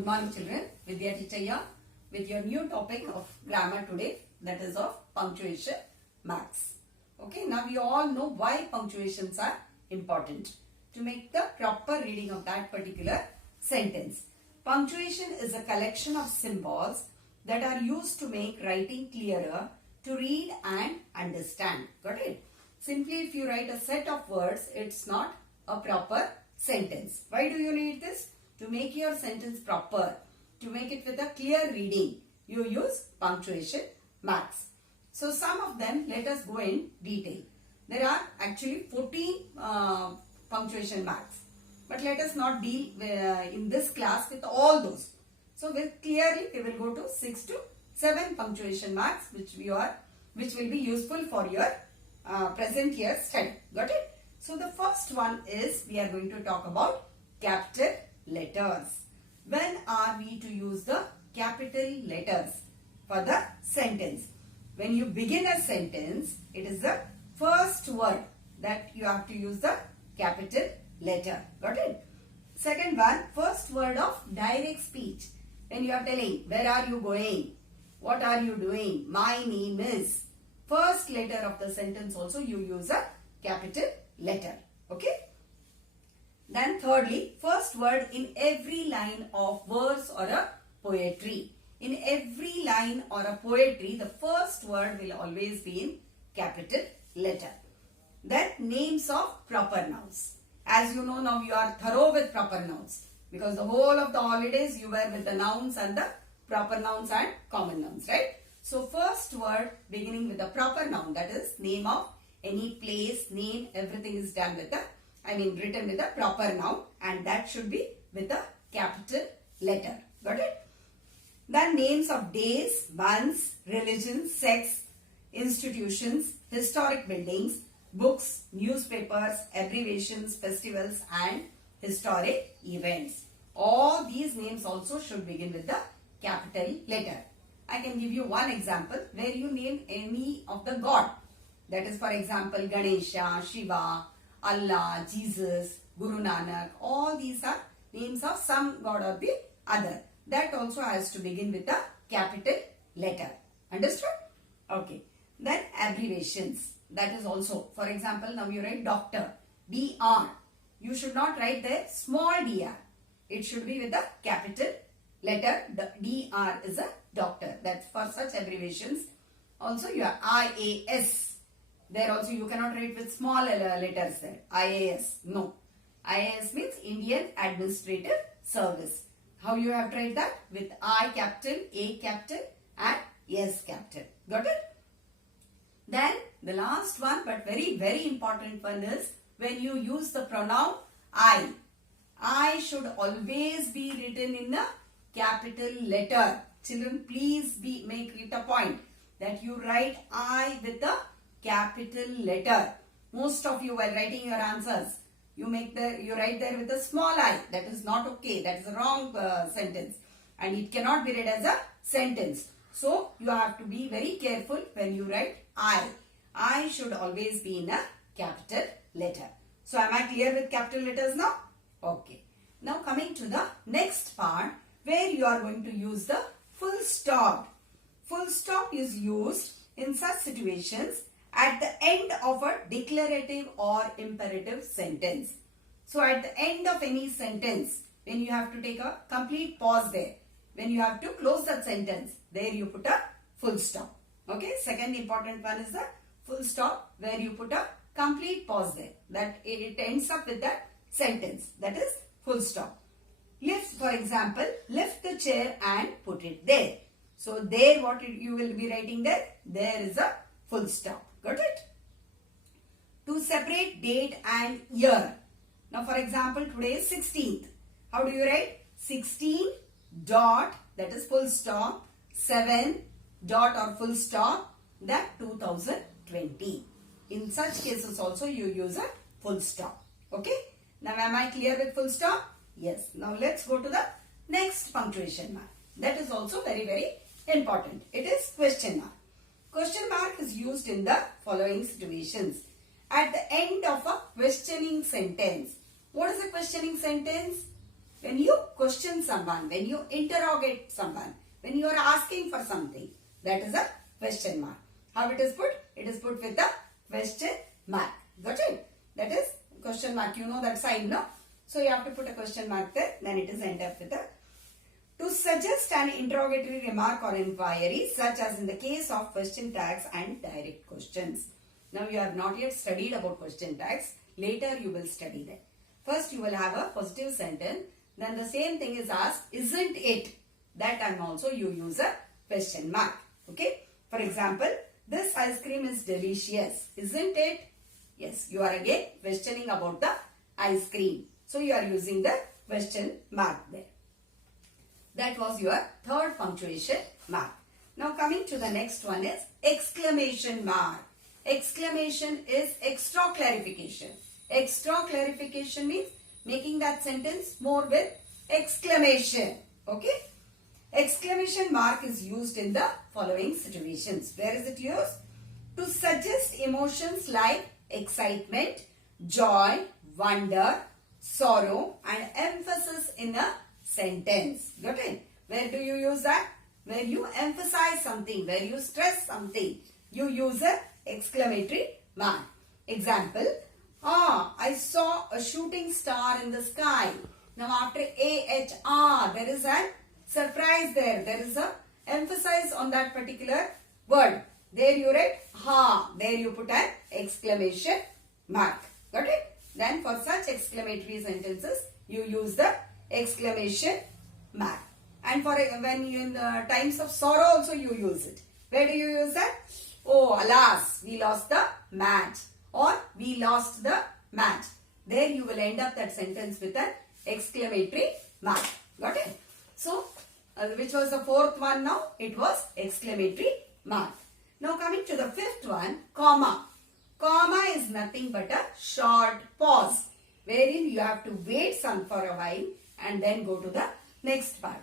Good morning children, Vidya teacher here with your new topic of grammar today, that is of punctuation marks. Okay, now we all know why punctuations are important to make the proper reading of that particular sentence. Punctuation is a collection of symbols that are used to make writing clearer, to read and understand. Got it? Simply if you write a set of words, it's not a proper sentence. Why do you need this? To make your sentence proper, to make it with a clear reading, you use punctuation marks. So some of them, let us go in detail. There are actually 14 punctuation marks. But let us not deal in this class with all those. So clearly we will go to 6 to 7 punctuation marks which will be useful for your present year study. Got it? So the first one is, we are going to talk about capital letters. When are we to use the capital letters for the sentence? When you begin a sentence, it is the first word that you have to use the capital letter. Got it? Second one, first word of direct speech. When you are telling, where are you going? What are you doing? My name is. First letter of the sentence also you use a capital letter. Okay? Then thirdly, first word in every line of verse or a poetry. In every line or a poetry, the first word will always be in capital letter. Then names of proper nouns. As you know, now you are thorough with proper nouns, because the whole of the holidays you were with the nouns and the proper nouns and common nouns, right? So first word beginning with the proper noun, that is name of any place, name, everything is done with the, written with a proper noun, and that should be with a capital letter. Got it? Then names of days, months, religions, sects, institutions, historic buildings, books, newspapers, abbreviations, festivals and historic events. All these names also should begin with the capital letter. I can give you one example where you name any of the god. That is, for example, Ganesha, Shiva, Allah, Jesus, Guru Nanak. All these are names of some god or the other. That also has to begin with a capital letter. Understood? Okay. Then abbreviations. That is also, for example, now you write doctor, DR. You should not write there small dr. It should be with a capital letter. The DR is a doctor. That's for such abbreviations. Also you have IAS. There also you cannot write with small letters there. IAS. No. IAS means Indian Administrative Service. How you have to write that? With I capital, A capital and S capital. Got it? Then the last one, but very, very important one, is when you use the pronoun I. I should always be written in a capital letter. Children, please make it a point that you write I with a capital letter. Most of you, while writing your answers, you write there with a small I. That is not okay. That is a wrong sentence, and it cannot be read as a sentence. So you have to be very careful when you write I. I should always be in a capital letter. So am I clear with capital letters now? Okay. Now coming to the next part where you are going to use the full stop. Full stop is used in such situations at the end of a declarative or imperative sentence. So at the end of any sentence, when you have to take a complete pause there, when you have to close that sentence, there you put a full stop. Okay, second important one is the full stop, where you put a complete pause there. That it ends up with that sentence. That is full stop. Lift, for example, lift the chair and put it there. So there what you will be writing there? There is a full stop. Got it? To separate date and year. Now for example, today is 16th. How do you write? 16 dot, that is full stop, 7 dot or full stop, that 2020. In such cases also you use a full stop. Okay? Now am I clear with full stop? Yes. Now let's go to the next punctuation mark. That is also very, very important. It is question mark. Question mark is used in the following situations. At the end of a questioning sentence. What is a questioning sentence? When you question someone, when you interrogate someone, when you are asking for something, that is a question mark. How it is put? It is put with a question mark. Got it? That is question mark. You know that sign, no? So you have to put a question mark there. Then it is end up with a. To suggest an interrogatory remark or inquiry, such as in the case of question tags and direct questions. Now you have not yet studied about question tags. Later you will study them. First you will have a positive sentence. Then the same thing is asked, isn't it? That time also you use a question mark. Okay. For example, this ice cream is delicious. Isn't it? Yes, you are again questioning about the ice cream. So you are using the question mark there. That was your third punctuation mark. Now coming to the next one is exclamation mark. Exclamation is extra clarification. Extra clarification means making that sentence more with exclamation. Okay. Exclamation mark is used in the following situations. Where is it used? To suggest emotions like excitement, joy, wonder, sorrow and emphasis in a sentence. Got it? Where do you use that? Where you emphasize something, where you stress something, you use a exclamatory mark. Example, I saw a shooting star in the sky. Now after AHR, there is a surprise there. There is a emphasis on that particular word. There you write ha. There you put an exclamation mark. Got it? Then for such exclamatory sentences, you use the exclamation mark. And for when you in the times of sorrow also you use it. Where do you use that? Oh, alas, we lost the match. Or we lost the match. There you will end up that sentence with an exclamatory mark. Got it? So, which was the fourth one now? It was exclamatory mark. Now coming to the fifth one, comma. Comma is nothing but a short pause, wherein you have to wait some for a while and then go to the next part.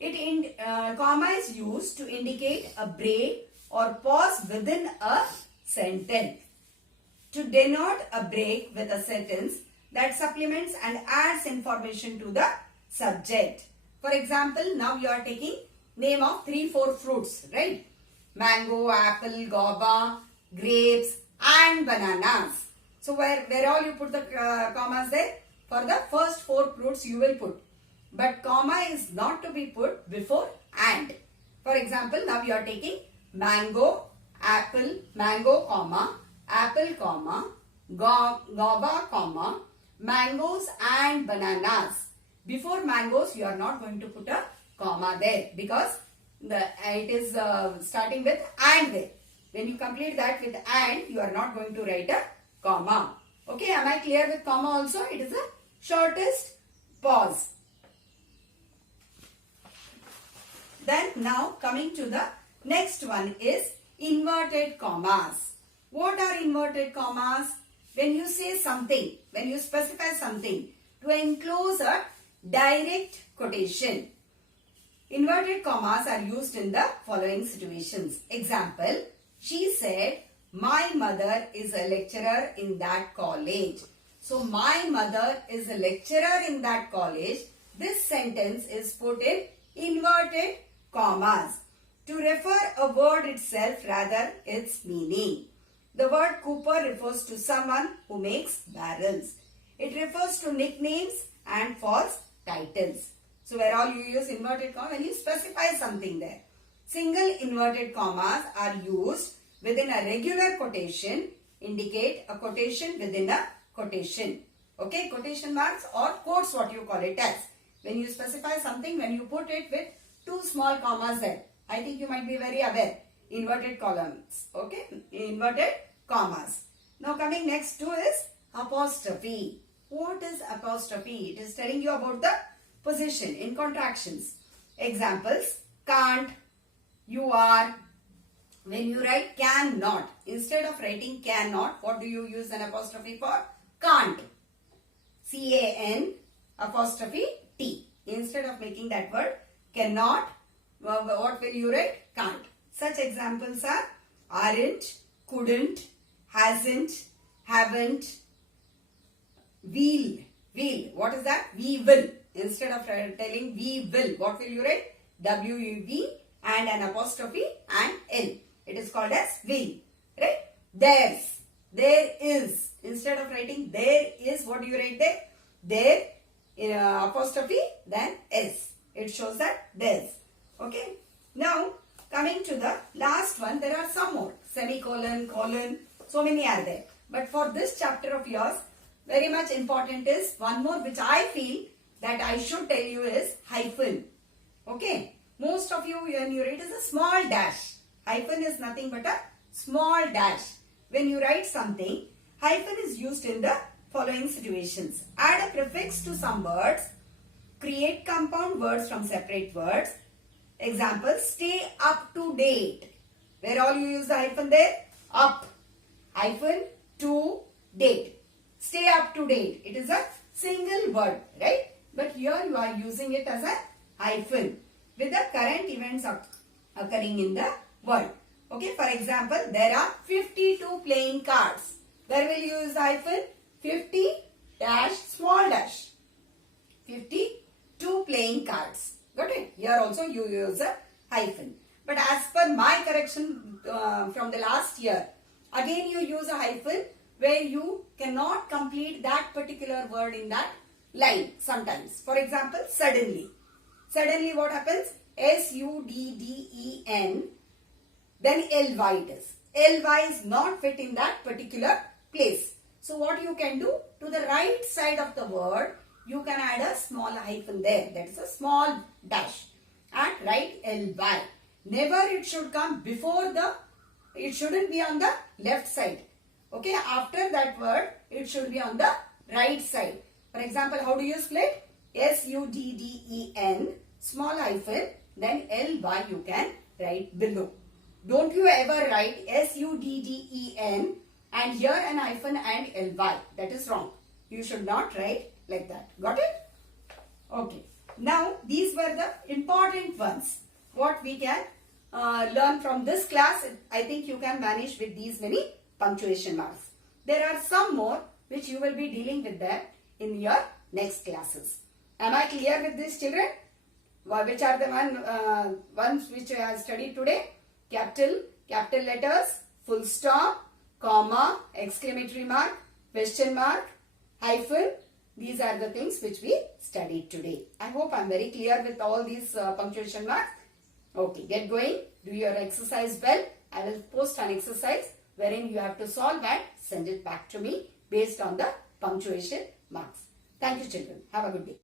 Comma is used to indicate a break or pause within a sentence. To denote a break with a sentence that supplements and adds information to the subject. For example, now you are taking name of 3-4 fruits, right? Mango, apple, guava, grapes and bananas. So where all you put the commas there? For the first 4 fruits you will put. But comma is not to be put before and. For example, now you are taking mango, apple, mango, comma, apple, comma, guava, comma, mangoes and bananas. Before mangoes, you are not going to put a comma there because it is starting with and there. When you complete that with and, you are not going to write a comma. Okay, am I clear with comma also? It is the shortest pause. Then now coming to the next one is inverted commas. What are inverted commas? When you say something, when you specify something to enclose a direct quotation. Inverted commas are used in the following situations. Example, she said, my mother is a lecturer in that college. So, my mother is a lecturer in that college. This sentence is put in inverted commas to refer a word itself rather its meaning. The word Cooper refers to someone who makes barrels. It refers to nicknames and false titles. So where all you use inverted comma when you specify something there. Single inverted commas are used within a regular quotation, indicate a quotation within a quotation. Okay, quotation marks or quotes what you call it as. When you specify something, when you put it with 2 small commas there. I think you might be very aware. Inverted columns. Okay, inverted commas. Now coming next to is apostrophe. What is apostrophe? It is telling you about the position in contractions. Examples, can't, you are. When you write cannot, instead of writing cannot, what do you use an apostrophe for? Can't. C-A-N apostrophe T. Instead of making that word cannot, what will you write? Can't. Such examples are aren't, couldn't, hasn't, haven't, will. What is that? We will. Instead of telling we will, what will you write? W-E-V and an apostrophe and L. It is called as will. Right? Theirs. There is. Instead of writing there is, what do you write there? There, in apostrophe, then is. It shows that theirs. Okay. Now, coming to the last one, there are some more. Semicolon, colon, so many are there. But for this chapter of yours, very much important is one more which I feel that I should tell you is hyphen. Okay. Most of you, when you write, is a small dash. Hyphen is nothing but a small dash. When you write something, hyphen is used in the following situations. Add a prefix to some words. Create compound words from separate words. Example, stay up to date. Where all you use the hyphen there? Up. Hyphen to date. Stay up to date. It is a single word, right? But here you are using it as a hyphen with the current events occurring in the world. Okay, for example, there are 52 playing cards. Where will you use the hyphen? 50 dash small dash. 52 playing cards. Got it? Here also you use a hyphen. But as per my correction from the last year, again you use a hyphen where you cannot complete that particular word in that line sometimes. For example, suddenly. Suddenly what happens? S-U-D-D-E-N, then L-Y it is. L-Y is not fit in that particular place. So what you can do, to the right side of the word, you can add a small hyphen there. That is a small dash. And write L-Y. Never it should come before the, it shouldn't be on the left side. Okay, after that word, it should be on the right side. For example, how do you split? S-U-D-D-E-N, small hyphen, then L-Y you can write below. Don't you ever write S-U-D-D-E-N and here an hyphen and L-Y. That is wrong. You should not write like that. Got it? Okay. Now, these were the important ones. What we can learn from this class, I think you can manage with these many punctuation marks. There are some more which you will be dealing with that in your next classes. Am I clear with these, children? Which are the ones which I have studied today? Capital letters, full stop, comma, exclamatory mark, question mark, hyphen. These are the things which we studied today. I hope I am very clear with all these punctuation marks. Okay, get going. Do your exercise well. I will post an exercise wherein you have to solve and send it back to me based on the punctuation marks. Thank you, children. Have a good day.